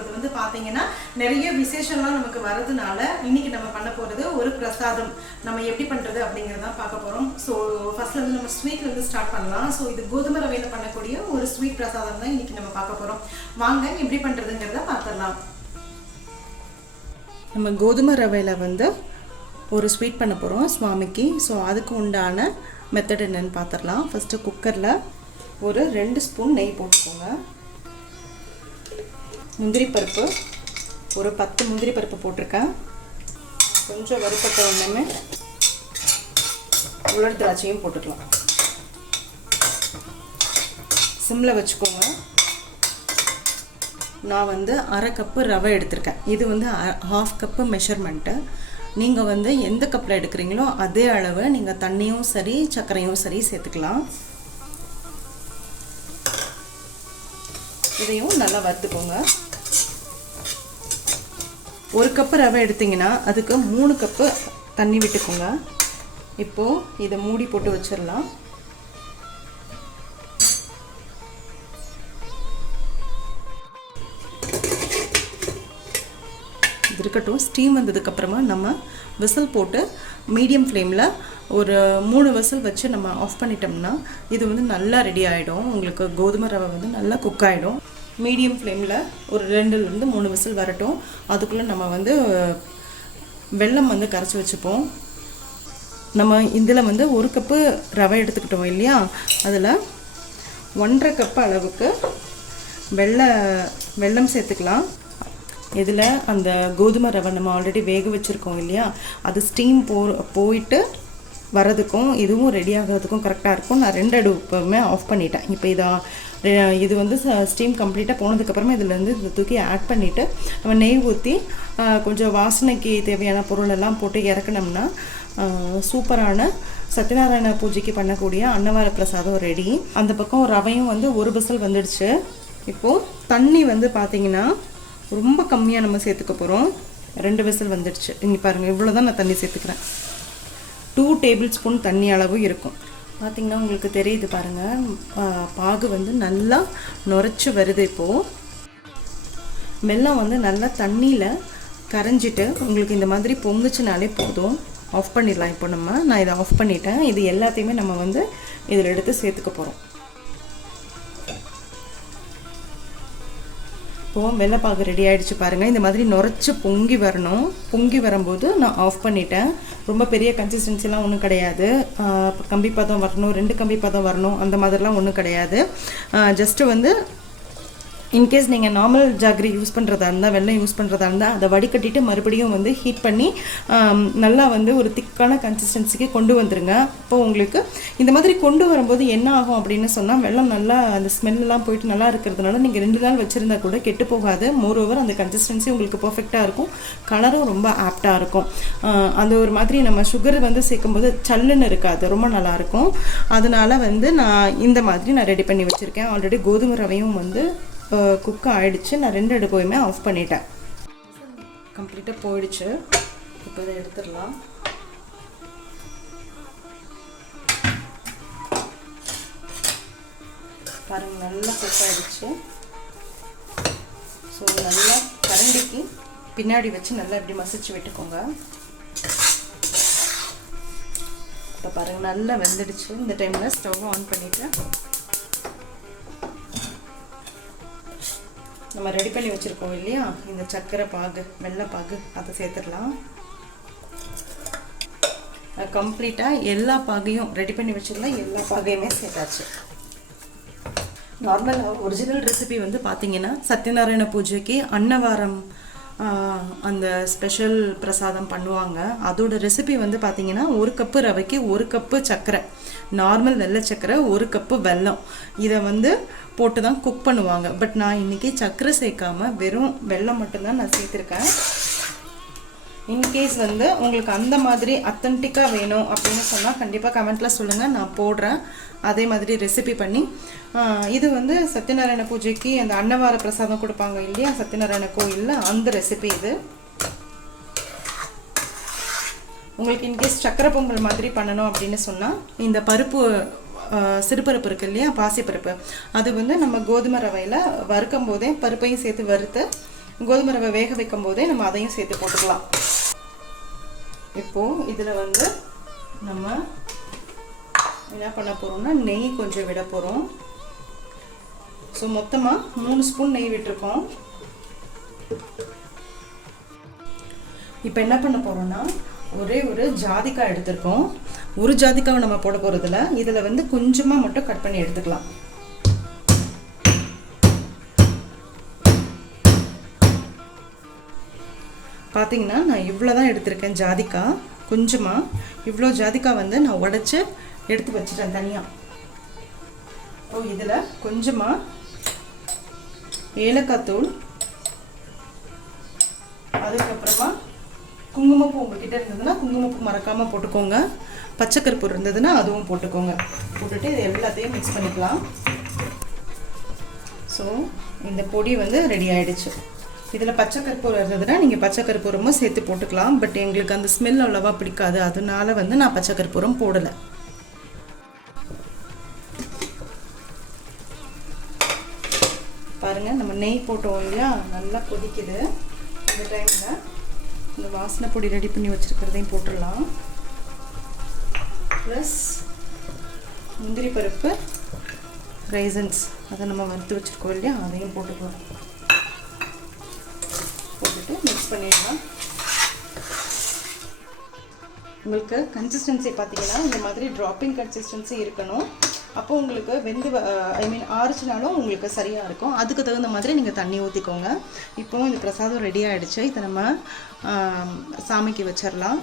போகிறது வந்து பார்த்தீங்கன்னா நிறைய விசேஷம்லாம் நமக்கு வரதுனால இன்னைக்கு நம்ம பண்ண போகிறது ஒரு பிரசாதம். நம்ம எப்படி பண்ணுறது அப்படிங்கிறதான் பார்க்க போகிறோம். ஸோ ஃபர்ஸ்ட்ல வந்து நம்ம ஸ்வீட்லேருந்து ஸ்டார்ட் பண்ணலாம். ஸோ இது கோதுமை ரவையில் பண்ணக்கூடிய ஒரு ஸ்வீட் பிரசாதம் தான் இன்னைக்கு நம்ம பார்க்க போகிறோம். வாங்க எப்படி பண்ணுறதுங்கிறத பார்த்துடலாம். நம்ம கோதுமை ரவையில் வந்து ஒரு ஸ்வீட் பண்ண போகிறோம் சுவாமிக்கு. ஸோ அதுக்கு உண்டான மெத்தட் என்னன்னு பார்த்துடலாம். ஃபஸ்ட்டு குக்கரில் ஒரு 2 ஸ்பூன் நெய் போட்டுக்கோங்க. முந்திரி பருப்பு ஒரு 10 முந்திரி பருப்பு போட்டிருக்கேன். கொஞ்சம் வறுப்பட்ட உடனே உலர் திராட்சையும் போட்டுக்கலாம். சிம்மில் வச்சுக்கோங்க. நான் வந்து 1/2 கப்பு ரவை எடுத்திருக்கேன். இது வந்து 1/2 கப்பு மெஷர்மெண்ட்டு. நீங்கள் வந்து எந்த கப்பில் எடுக்கிறீங்களோ அதே அளவு நீங்கள் தண்ணியும் சரி சர்க்கரையும் சரி சேர்த்துக்கலாம். இதையும் நல்லா வறுத்துக்கோங்க. 1 கப்பு ரவை எடுத்திங்கன்னா அதுக்கு 3 கப்பு தண்ணி விட்டுக்கோங்க. இப்போது இதை மூடி போட்டு வச்சிடலாம். இது இருக்கட்டும். ஸ்டீம் வந்ததுக்கப்புறமா நம்ம விசில் போட்டு மீடியம் ஃப்ளேமில் ஒரு 3 விசில் வச்சு நம்ம ஆஃப் பண்ணிட்டோம்னா இது வந்து நல்லா ரெடி ஆகிடும். உங்களுக்கு கோதுமை ரவை வந்து நல்லா குக் ஆகிடும். மீடியம் ஃப்ளேமில் ஒரு 2லேருந்து 3 விசில் வரட்டும். அதுக்குள்ளே நம்ம வந்து வெல்லம் வந்து கரைச்சி வச்சுப்போம். நம்ம இதில் வந்து 1 கப்பு ரவை எடுத்துக்கிட்டோம் இல்லையா, அதில் 1.5 கப்பு அளவுக்கு வெல்லம் சேர்த்துக்கலாம். இதில் அந்த கோதுமை ரவை நம்ம ஆல்ரெடி வேக வச்சுருக்கோம் இல்லையா, அது ஸ்டீம் போயிட்டு வரதுக்கும் இதுவும் ரெடி ஆகிறதுக்கும் கரெக்டாக இருக்கும். நான் 2 அடுப்புமே ஆஃப் பண்ணிட்டேன். இப்போ இது வந்து ஸ்டீம் கம்ப்ளீட்டாக போனதுக்கப்புறமா இதிலேருந்து இதை தூக்கி ஆட் பண்ணிவிட்டு நம்ம நெய் ஊற்றி கொஞ்சம் வாசனைக்கு தேவையான பொருளெல்லாம் போட்டு இறக்கணும்னா சூப்பரான சத்யநாராயண பூஜைக்கு பண்ணக்கூடிய அன்னவார பிரசாதம் ரெடி. அந்த பக்கம் ரவையும் வந்து 1 விசில் வந்துடுச்சு. இப்போது தண்ணி வந்து பார்த்திங்கன்னா ரொம்ப கம்மியாக நம்ம சேர்த்துக்க போகிறோம். 2 விசில் வந்துடுச்சு. இங்கே பாருங்கள், இவ்வளோ தான் நான் தண்ணி சேர்த்துக்கிறேன். 2 டேபிள் ஸ்பூன் தண்ணி அளவு இருக்கும். பார்த்திங்கன்னா உங்களுக்கு தெரியுது பாருங்கள், பாகு வந்து நல்லா நுரைச்சி வருது. இப்போது வெல்லம் வந்து நல்லா தண்ணியில் கரைஞ்சிட்டு உங்களுக்கு இந்த மாதிரி பொங்குச்சுனாலே போதும். ஆஃப் பண்ணிடலாம். இப்போ நான் இதை ஆஃப் பண்ணிட்டேன். இது எல்லாத்தையுமே நம்ம வந்து இதில் எடுத்து சேர்த்துக்க போகிறோம். இப்போது வெள்ளைப்பாகு ரெடி ஆகிடுச்சு பாருங்கள். இந்த மாதிரி நுரைச்சி பொங்கி வரணும். பொங்கி வரும்போது நான் ஆஃப் பண்ணிட்டேன். ரொம்ப பெரிய கன்சிஸ்டன்சிலாம் ஒன்றும் கிடையாது. கம்பி பதம் வரணும், 2 கம்பி பதம் வரணும், அந்த மாதிரிலாம் ஒன்றும் கிடையாது. ஜஸ்ட்டு வந்து இன்கேஸ் நீங்கள் நார்மல் ஜாகரி யூஸ் பண்ணுறதா இருந்தால், வெல்லம் யூஸ் பண்ணுறதா இருந்தால் அதை வடிகட்டிட்டு மறுபடியும் வந்து ஹீட் பண்ணி நல்லா வந்து ஒரு திக்கான கன்சிஸ்டன்சிக்கு கொண்டு வந்துடுங்க. இப்போது உங்களுக்கு இந்த மாதிரி கொண்டு வரும்போது என்ன ஆகும் அப்படின்னு சொன்னால், வெல்லம் நல்லா அந்த ஸ்மெல்லாம் போயிட்டு நல்லா இருக்கிறதுனால நீங்கள் 2 நாள் வச்சுருந்தா கூட கெட்டு போகாது. மோரோவர் அந்த கன்சிஸ்டன்சி உங்களுக்கு பர்ஃபெக்டாக இருக்கும். கலரும் ரொம்ப ஆப்டாக இருக்கும். அந்த ஒரு மாதிரி நம்ம சுகர் வந்து சேர்க்கும்போது சல்லுன்னு இருக்காது, ரொம்ப நல்லாயிருக்கும். அதனால் வந்து நான் இந்த மாதிரி நான் ரெடி பண்ணி வச்சுருக்கேன். ஆல்ரெடி கோதுமை ரவையும் வந்து குக் ஆகிடுச்சு. நான் 2 அடுப்பையுமே ஆஃப் பண்ணிட்டேன். கம்ப்ளீட்டாக போயிடுச்சு. இப்போ இதை எடுத்துடலாம். பாருங்கள், நல்லா குக் ஆகிடுச்சு. ஸோ நல்லா கரண்டிக்கு பின்னாடி வச்சு நல்லா இப்படி மசிச்சு விட்டுக்கோங்க. இப்போ பாருங்கள், நல்லா வெந்துடுச்சு. இந்த டைமில் ஸ்டவ் ஆன் பண்ணிவிட்டு நம்ம ரெடி பண்ணி வச்சுருக்கோம் இல்லையா, இந்த சர்க்கரை பாகு, வெள்ளைப்பாகு, அதை சேர்த்துடலாம். கம்ப்ளீட்டாக எல்லா பாகையும் ரெடி பண்ணி வச்சுருந்தா எல்லா பாகையுமே சேர்த்தாச்சு. நார்மலாக ஒரிஜினல் ரெசிபி வந்து பார்த்திங்கன்னா சத்யநாராயண பூஜைக்கு அன்னவாரம் அந்த ஸ்பெஷல் பிரசாதம் பண்ணுவாங்க. அதோட ரெசிபி வந்து பார்த்திங்கன்னா 1 கப்பு ரவைக்கு 1 கப்பு சர்க்கரை, நார்மல் வெள்ளை சர்க்கரை, 1 கப்பு வெல்லம், இதை வந்து போட்டு தான் குக் பண்ணுவாங்க. பட் நான் இன்றைக்கி சர்க்கரை சேர்க்காமல் வெறும் வெல்லம் மட்டும்தான் நான் சேர்த்துருக்கேன். இன்கேஸ் வந்து உங்களுக்கு அந்த மாதிரி அத்தன்டிக்காக வேணும் அப்படின்னு சொன்னால் கண்டிப்பாக கமெண்ட்டில் சொல்லுங்கள், நான் போடுறேன் அதே மாதிரி ரெசிபி பண்ணி. இது வந்து சத்யநாராயண பூஜைக்கு அந்த அன்னவார பிரசாதம் கொடுப்பாங்க இல்லையா சத்யநாராயண கோயிலில், அந்த ரெசிபி இது. உங்களுக்கு இன்கேஸ் சக்கரை பொங்கல் மாதிரி பண்ணணும் அப்படின்னு சொன்னால் இந்த பருப்பு சிறுபருப்பு இருக்குது இல்லையா, பாசிப்பருப்பு, அது வந்து நம்ம கோதுமை ரவையில் வறுக்கும் போதே பருப்பையும் சேர்த்து வறுத்து கோதுமை ரவை வேக வைக்கும் போதே நம்ம அதையும் சேர்த்து போட்டுக்கலாம். இப்போது இதில் வந்து நம்ம என்ன பண்ண போகிறோம்னா நெய் கொஞ்சம் விட போகிறோம். ஸோ மொத்தமாக 3 ஸ்பூன் நெய் விட்டுருக்கோம். இப்போ என்ன பண்ண போகிறோம்னா ஒரே ஒரு ஜாதிக்காய் எடுத்துருக்கோம். ஒரு ஜாதிக்காவை நம்ம போட போகிறதில்ல, இதில் வந்து கொஞ்சமாக மட்டும் கட் பண்ணி எடுத்துக்கலாம். பார்த்தீங்கன்னா நான் இவ்வளோ தான் எடுத்திருக்கேன் ஜாதிக்காய். கொஞ்சமாக இவ்வளோ ஜாதிக்காய் வந்து நான் உடைச்சி எடுத்து வச்சுட்டேன் தனியாக. ஓ இதில் கொஞ்சமாக ஏலக்காய் தூள், அதுக்கப்புறமா குங்குமப்பூ உங்கள்கிட்ட இருந்ததுன்னா குங்குமப்பூ மறக்காமல் போட்டுக்கோங்க. பச்சைக்கருப்பு இருந்ததுன்னா அதுவும் போட்டுக்கோங்க. போட்டுட்டு இது எல்லாத்தையும் மிக்ஸ் பண்ணிக்கலாம். ஸோ இந்த பொடி வந்து ரெடி ஆகிடுச்சு. இதில் பச்சைக்கருப்பூரம் இருந்ததுன்னா நீங்கள் பச்சைக்கருப்பூரமும் சேர்த்து போட்டுக்கலாம். பட் எங்களுக்கு அந்த ஸ்மெல் அவ்வளோவா பிடிக்காது, அதனால வந்து நான் பச்சைக்கருப்பூரம் போடலை. பாருங்கள், நம்ம நெய் போட்டோம் இல்லையா, நல்லா கொதிக்குது. இந்த டைமில் இந்த வாசனை பொடி ரெடி பண்ணி வச்சுருக்கிறதையும் போட்டுடலாம். ப்ளஸ் முந்திரி பருப்பு, raisins அதை நம்ம வறுத்து வச்சுருக்கோம் இல்லையா, அதையும் போட்டுக்கலாம். போட்டுட்டு மிக்ஸ் பண்ணிடலாம். உங்களுக்கு கன்சிஸ்டன்சி பார்த்தீங்கன்னா இந்த மாதிரி ட்ராப்பிங் கன்சிஸ்டன்சி இருக்கணும். அப்போ உங்களுக்கு ஆறுச்சுனாலும் உங்களுக்கு சரியாக இருக்கும். அதுக்கு தகுந்த மாதிரி நீங்கள் தண்ணி ஊற்றிக்கோங்க. இப்போது இந்த பிரசாதம் ரெடி ஆகிடுச்சு. இதை நம்ம சாமிக்கு வச்சிடலாம்.